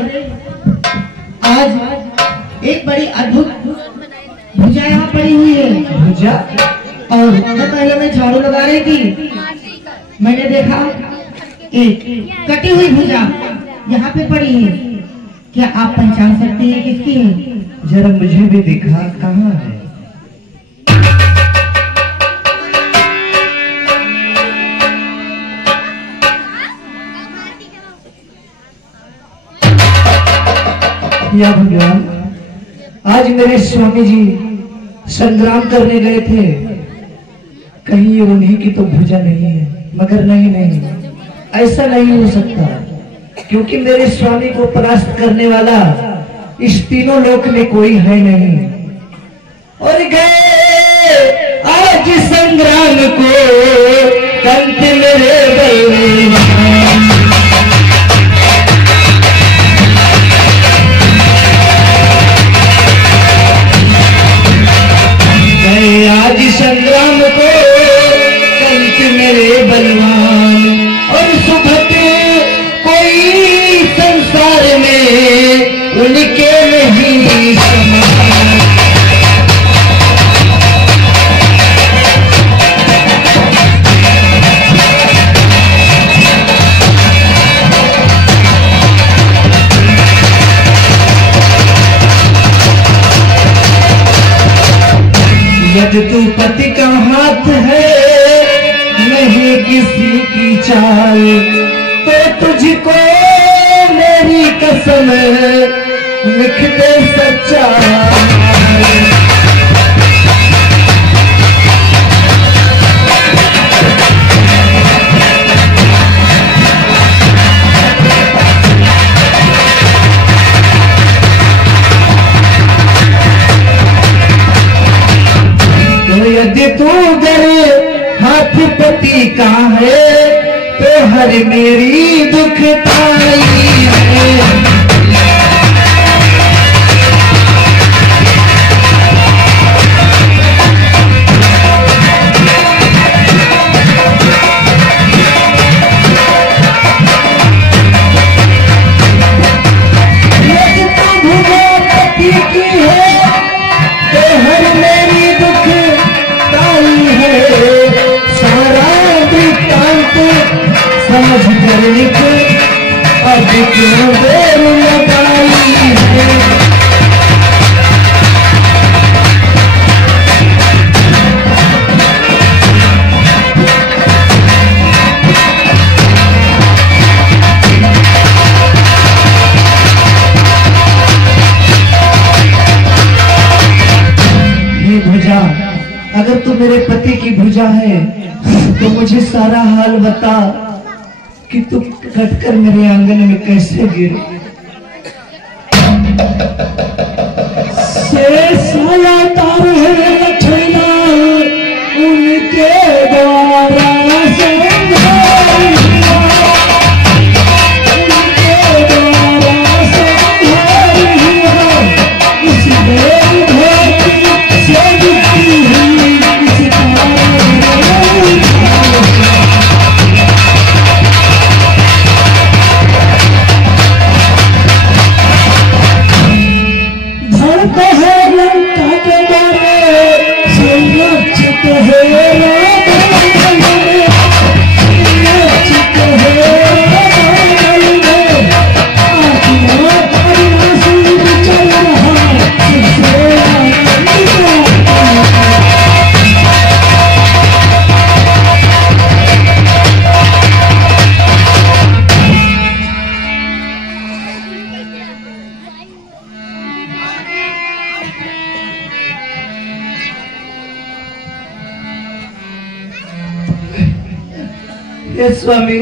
आज एक बड़ी अद्भुत भुजा यहाँ पड़ी हुई है। भुजा? और पहले मैं झाड़ू लगा रही थी, मैंने देखा एक कटी हुई भुजा यहाँ पे पड़ी है। क्या आप पहचान सकते हैं किसकी है? जरा मुझे भी दिखा, कहाँ है? या भगवान, आज मेरे स्वामी जी संग्राम करने गए थे, कहीं ये उन्हीं की तो भुजा नहीं है। मगर नहीं, ऐसा नहीं हो सकता, क्योंकि मेरे स्वामी को परास्त करने वाला इस तीनों लोक में कोई है नहीं। और गए आज संग्राम को कंठ मेरे बलवान, गए आज संग्राम को कंठ मेरे बलवान। और सुभट कोई संसार में उनके नहीं समान। यदि तू पति का हाथ है नहीं किसी की चाल, तो तुझको मेरी कसम लिख दे सच्चा। यदि तू गए हाथ पति का है, तो हर मेरी दुखताई है। यदि तू भुजा पति की है, तो हर मेरी दुखताई है। सारा वृत्तांत समझ कर लिख, अब क्यों देर लगाई है। भुजा, अगर तू मेरे पति की भुजा है तो मुझे सारा हाल बता कि तू कटकर मेरे आंगन में कैसे गिरी। साला तार है लठना उनके द्वारा स्वामी,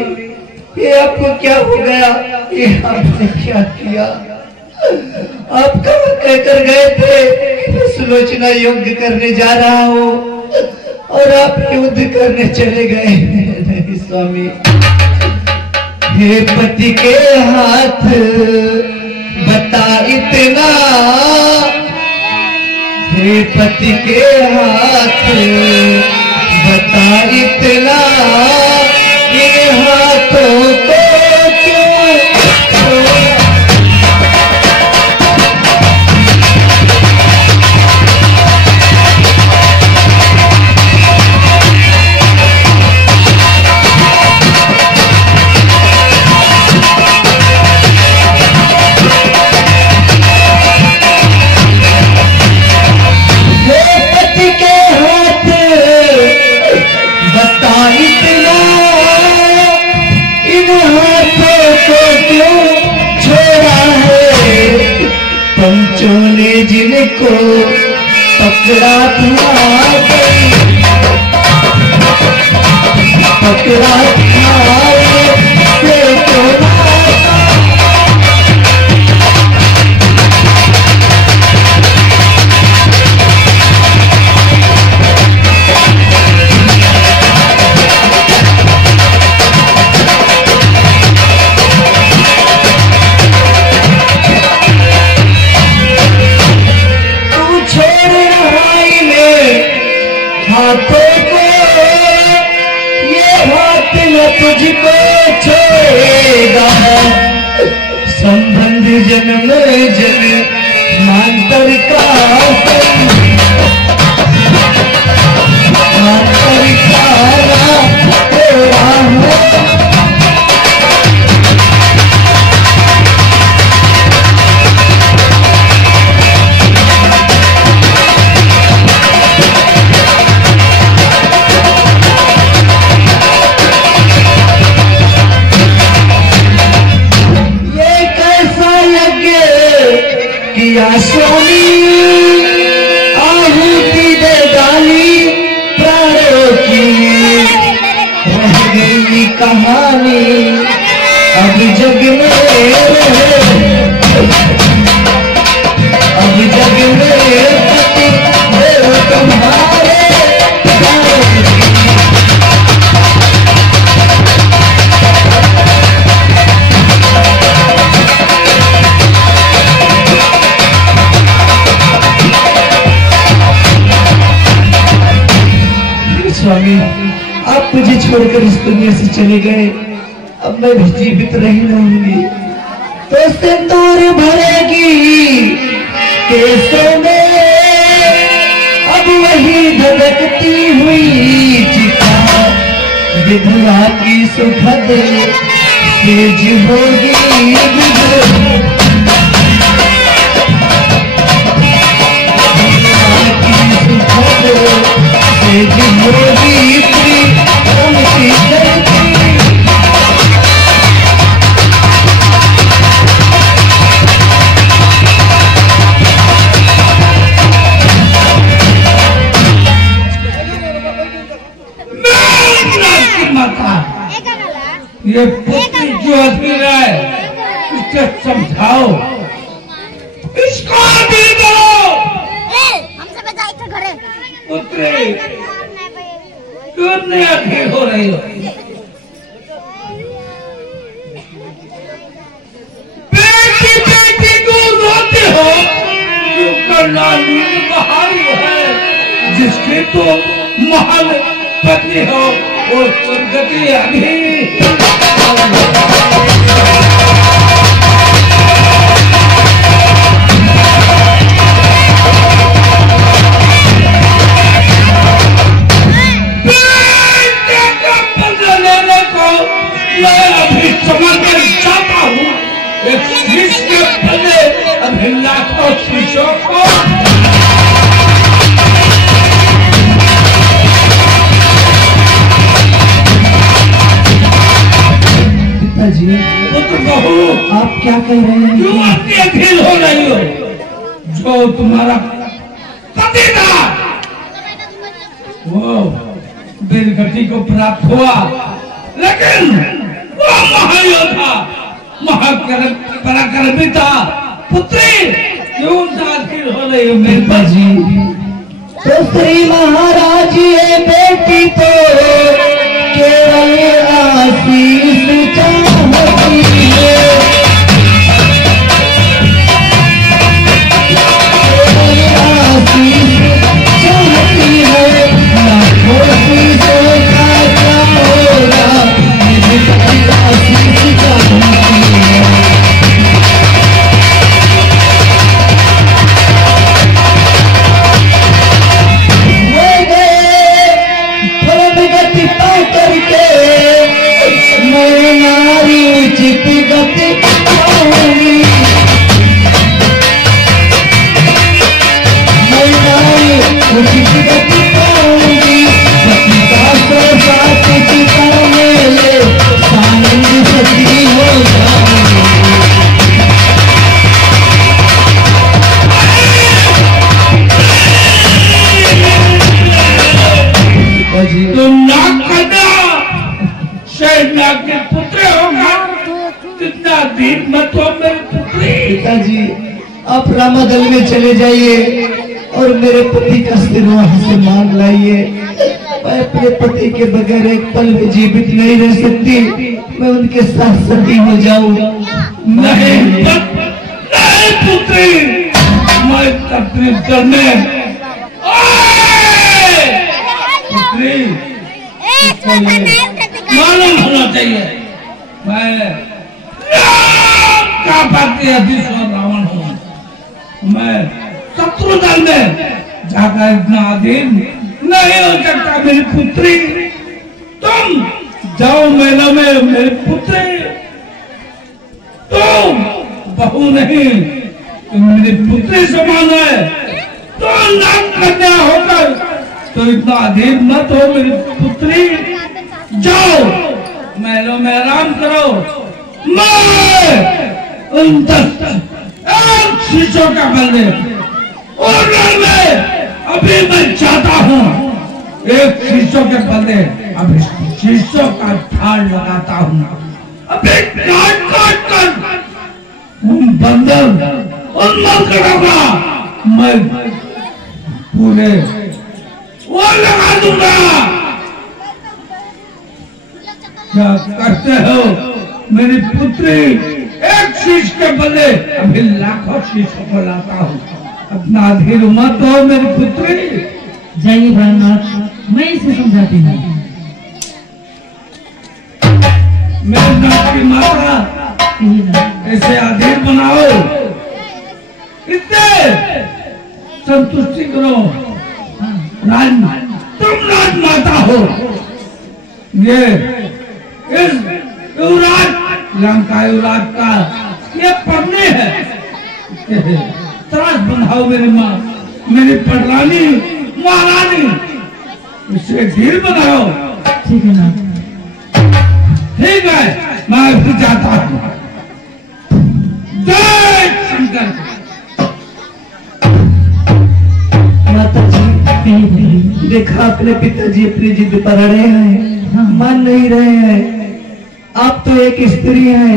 ये आपको क्या हो गया? ये आपने क्या किया? आप कब कहकर गए थे कि मैं सुलोचना युद्ध करने जा रहा हूँ, और आप युद्ध करने चले गए? नहीं स्वामी, हे पति के हाथ बता इतना, हे पति के हाथ बता इतना, ये हाथों को क्यों तूने जिनको पकड़ा था पकड़ा था से तो तुझको छोड़ेगा संबंध जन्म मांतर का मांतर का तेरा सोनी आहुति दे डाली प्राणों की रह गई कहानी अब जग में अब जग में तुम्हारे स्वामी, आप मुझे छोड़कर इस दुनिया से चले गए, अब मैं भी जीवित नहीं रहूंगी तो सिंदूर भरेगी केसों में अब वही धड़कती हुई चिता विधवा की सुखद सेज होगी ये पुत्री जो अधीर है इसे समझाओ, इसको अधीर करो। हमसे बजाई तो घरे पुत्री क्यों नहीं अधीर हो रही हो? बेटी बेटी को रोते हो जो करना नींद बहारी है, जिसकी तो महान पत्नी हो और दुर्गति अभी लेने को मैं अभी समझकर जाता हूँ, एक शीश के पल्ले अभी लाखों शीशों को जी बहू आप क्या कह रहे हैं? क्यों आपकी अधीर हो रही हो? जो तुम्हारा पति था वो दुर्गति को प्राप्त हुआ, लेकिन वो महायोद्धा महापराक्रमी था। पुत्री क्यों अधीर हो रही हो मेरे पिताजी? तो श्री महाराज ये बेटी तो केवल आशीष चाहती है, आशीष चाहती है, ना कोई सोचा क्या होगा, आशीष चाहती है। वो गए परम गति पा करके पिताजी आप रामादल में चले जाइए और मेरे पति का सिर वहां से मांग लाइए। मैं अपने पति के बगैर एक पल भी जीवित नहीं रह सकती। मैं उनके साथ सती हो जाऊं। नहीं पुत्री, मैं तकलीफ करने पुत्री मालूम होना चाहिए मैं का पाती रावण हूँ। मैं शत्रु दल में जाकर इतना अधीन नहीं हो सकता। मेरी पुत्री तुम जाओ मेला में। मेरी पुत्री तुम बहू नहीं, तुम मेरी पुत्री समान है। तो नाम कन्या होकर तो इतना अधीन मत हो मेरी पुत्री। जाओ मेलों में आराम करो। मैं उन 10 शीशों का बंदे और में अभी मैं चाहता हूँ एक शीशों के बंदे अभी शीशों का ढाल लगाता हूँ। अभी काट काट कर उन बंदर उन्मूलन करूंगा। मैं पूरे वो लगा दूंगा। क्या करते हो मेरी पुत्री? एक शीश के बदले अभी लाखों शीशों को लाता हूँ। अपना अधीर मत हो मेरी पुत्री। जाइए भोलानाथ, मैं इसे समझाती हूँ। मेरे नाथ की माता ऐसे अधीर बनाओ, इतने संतुष्टि करो। तुम राजमाता हो। ये इस युवराज लंका युवराज का ये पत्नी है। त्रास बंधाओ मेरी माँ, मेरी पटरानी महारानी, इसे धीर बनाओ। ठीक है ना? ठीक है, मैं भी जाता हूँ। जय शंकर। माता जी, देखा अपने पिताजी अपनी जिद पर अड़े हैं, मान नहीं रहे हैं। आप तो एक स्त्री हैं,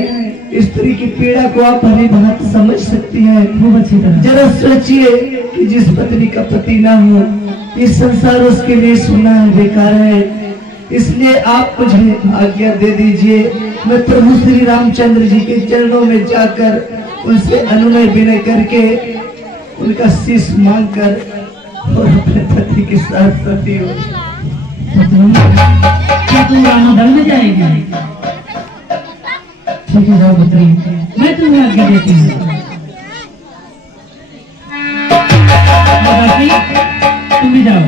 स्त्री की पीड़ा को आप भली भांति समझ सकती हैं। खूब अच्छी तरह। जरा सोचिए कि जिस पत्नी का पति ना हो, इस संसार उसके लिए सुना है, बेकार है। इसलिए आप मुझे आज्ञा दे दीजिए, मैं प्रभु श्री रामचंद्र जी के चरणों में जाकर उनसे अनुनय विनय करके उनका शीश मांग कर और अपने पति के साथ सती हो। क्या तुम रामादल में जाएगी? ठीक है, जाओ पुत्री, मैं तुम्हें आज्ञा देती हूँ। तुम भी जाओ।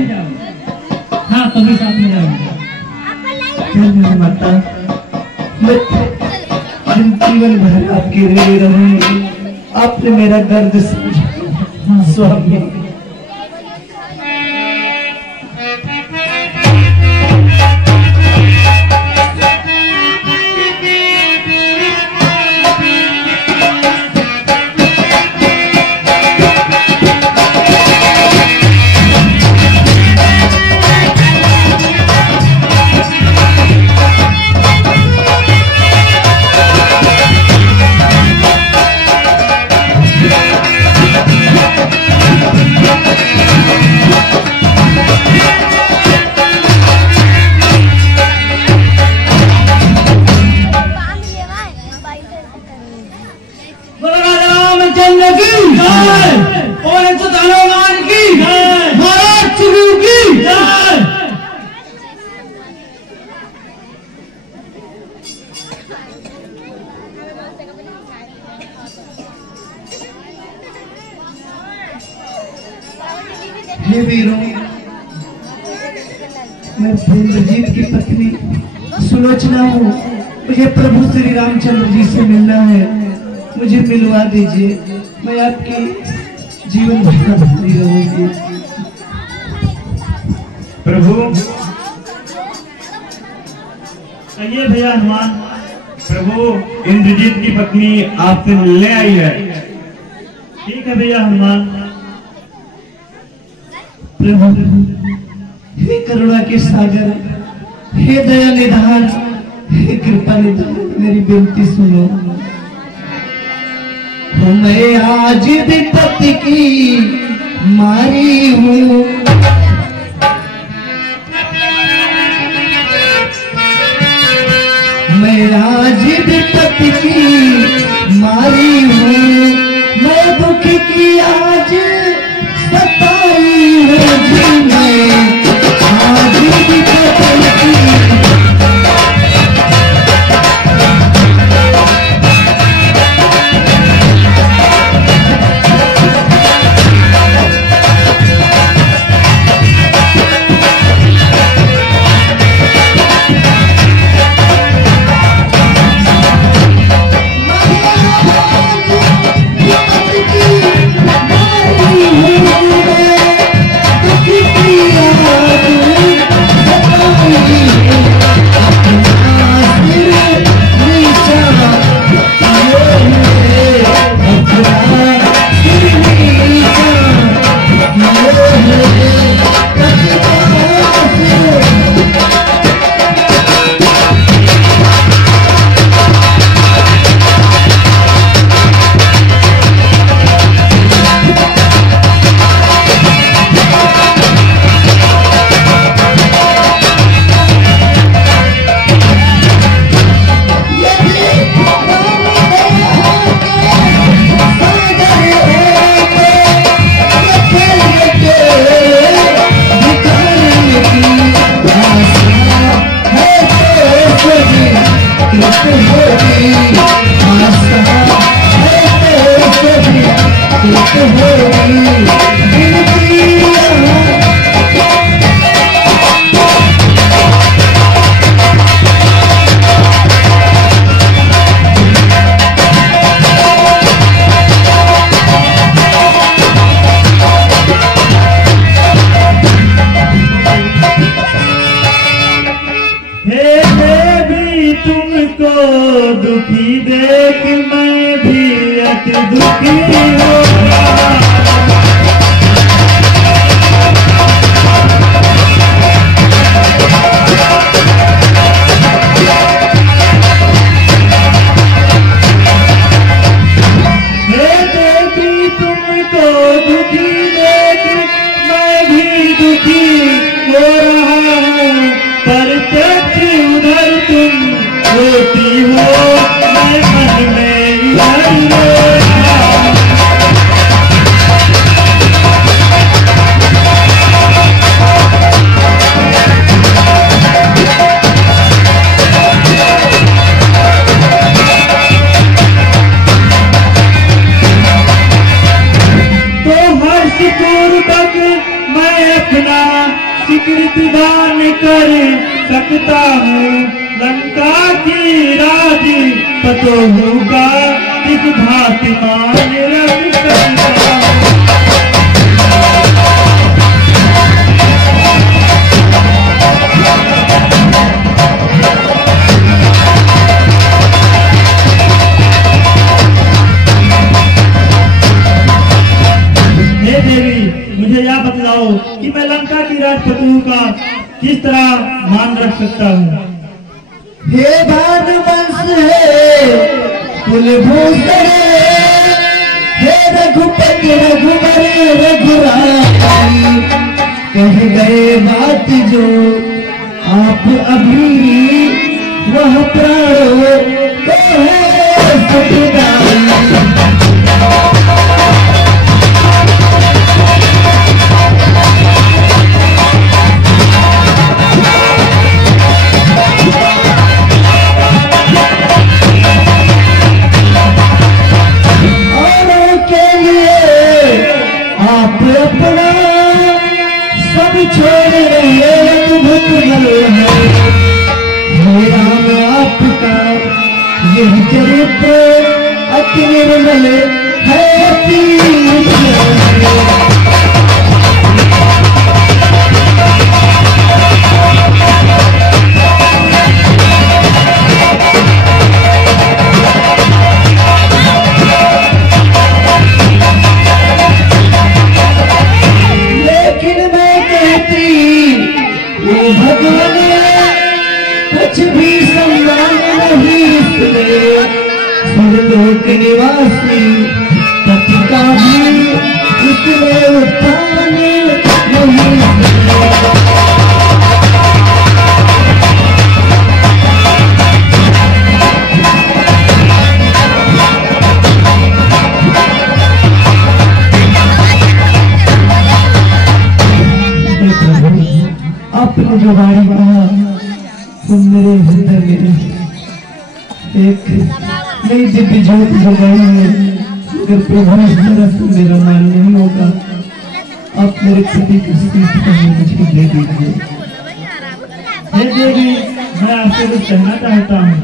हाँ, तुम भी साथ में जाओ। माता, मैं जीवन भर आपकी ऋणी रहूंगी। आपने मेरा दर्द समझा स्वामी। हे वीरों, मैं इंद्रजीत की पत्नी सुलोचना हूँ। मुझे प्रभु श्री रामचंद्र जी से मिलना है, मुझे मिलवा दीजिए। मैं आपकी जीवन भर भक्ति रहूंगी। प्रभु कहिए भैया हनुमान। प्रभु इंद्रजीत की पत्नी आपसे मिलने आई है। ठीक है भैया हनुमान। प्रभु हे करुणा के सागर, हे दया निधान, हे कृपा निधान, मेरी बेनती सुनो। मैं आज विपत की मारी हूँ। मैं आज विपत की मारी हूँ, मैं दुख की आज सताई हूँ जी। मैं आज विपत की दुखी देख मैं भी अति दुखी हो देवी तुमको दुखी देख मैं भी दुखी हो रहा हूँ। प्रत्यक्ष उधर तुम होती हो मैं मन में इधर रोता। तो हर्ष पूर्वक मैं अपना स्वीकृति दान कर सकता हूँ। लंका की राज पतोहू का किस भांति मान रख सकता हूँ। हे देवी मुझे यह बतलाओ कि मैं लंका की राजपतु का किस तरह मान रख सकता हूँ। हे भान वंश है कुलभूषण हे रघुपति रघुवर रघुराई। कह गए बात जो आप अभी वह प्राणों को है सुखदाई। छोड़ रहे अद्भुत है मेरा में आपका यही चरित्र अति निर्मल है अति कुछ भी सम्मान नहीं इसमें सुरलोक निवासी नई दिव्य ज्योति जगाई है, अगर प्रभु इस तरह से मेरा मान नहीं होगा, आप मेरे पति की सीता मुझे दे दीजिए। हे देवी, मैं आपसे कुछ कहना चाहता हूँ।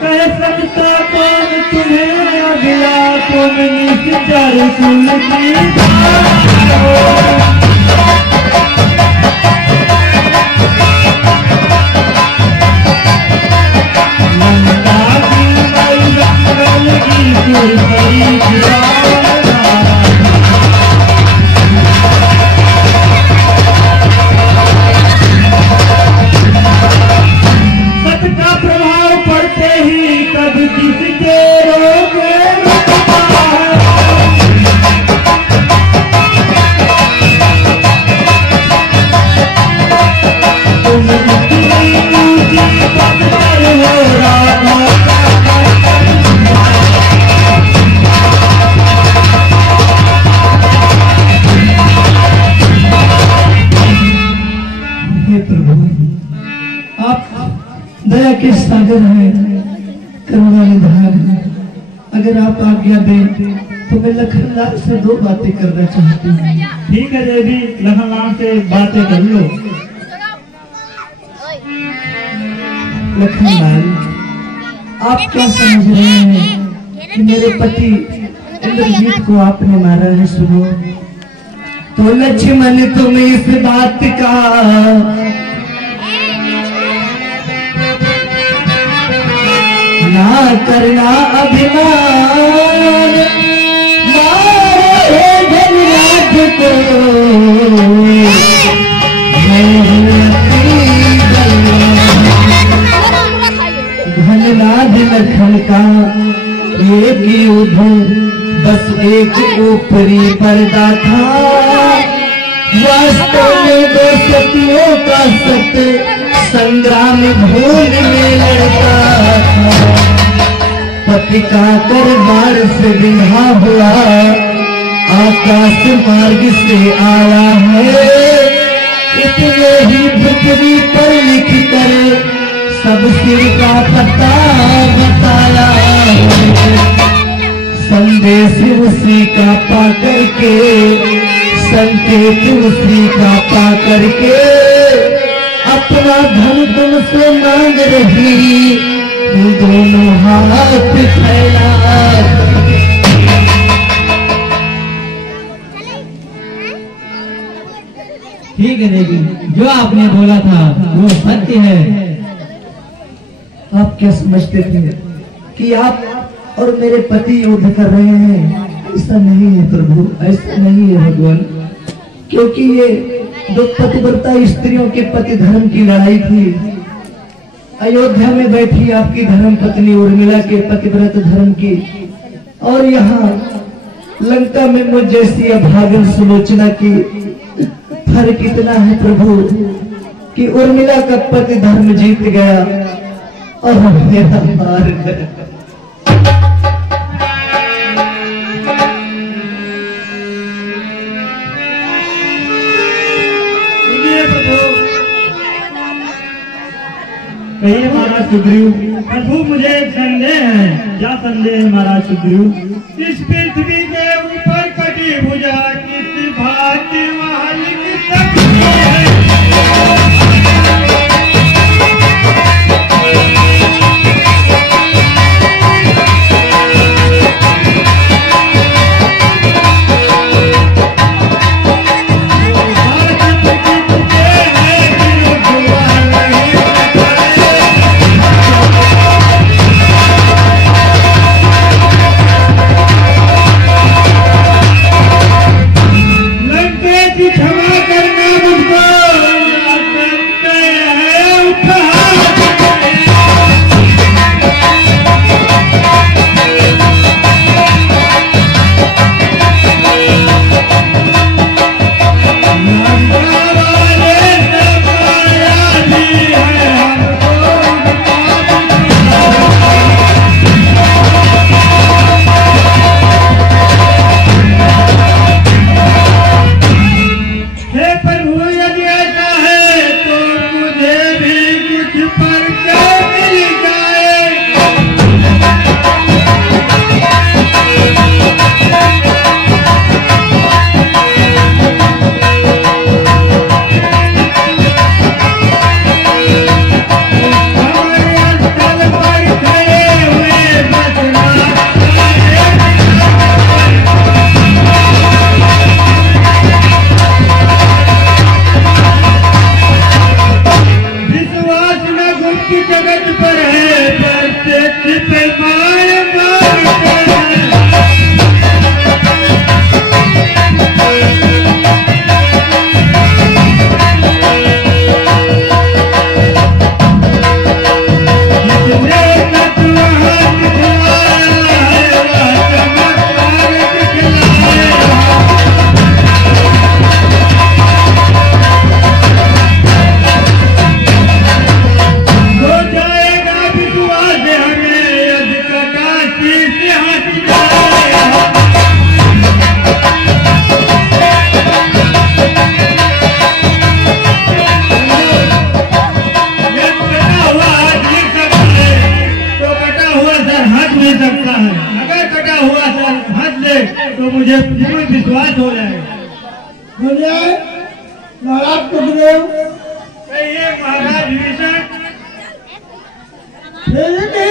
कह सकता कौन तुम्हें अगला, तुम निश्चर कुल की दया के सागर है, करुणा निधान है। अगर आप आज्ञा दें तो मैं लखनलाल से दो बातें करना चाहती हूँ। ठीक है देवी, लखनलाल से बातें कर लो। लखनलाल, आप क्या समझ रहे हैं कि मेरे पति इंद्रजीत को आपने मारा है? सुनो तो लक्ष्मण, तुम इस बात का ना करना अभिमान, मारे धनराज को धनराज लखन का एक युद्ध, बस एक ऊपरी पर्दा था। वास्तव में दो सतियों का सत्य संग्राम भूल में लड़ता था। पति का करबार से विधा हुआ, आकाश मार्ग से आया है। इतने ही पृथ्वी पर लिख कर सब सिर का पता बताया है। संदेश उसी का पा करके, संकेत उसी का पा करके, अपना धन तुमसे मांग रही, दोनों हाथ फैला। ठीक है देवी, जो आपने बोला था वो सत्य है। आप क्या समझते थे कि आप और मेरे पति युद्ध कर रहे हैं? ऐसा नहीं है प्रभु, ऐसा नहीं है भगवान, क्योंकि ये दो पतिव्रता स्त्रियों के पति धर्म की लड़ाई थी। अयोध्या में बैठी आपकी धर्म पत्नी उर्मिला के पतिव्रत धर्म की, और यहाँ लंका में मुझ जैसी अभागन सुलोचना की। फर्क इतना है प्रभु कि उर्मिला का पति धर्म जीत गया और मेरा हार गया। कहिए महाराज सुग्रीव। प्रभु, मुझे एक संदेह है। क्या संदेह है महाराज सुग्रीव? इस पृथ्वी के ऊपर कटी भुजा किस भांति मालिक सकती है? तो मुझे पूर्ण विश्वास हो जाएगा। बोलिए महाराज सुखदेव। कहिए महाराज विभीषण। फिर भी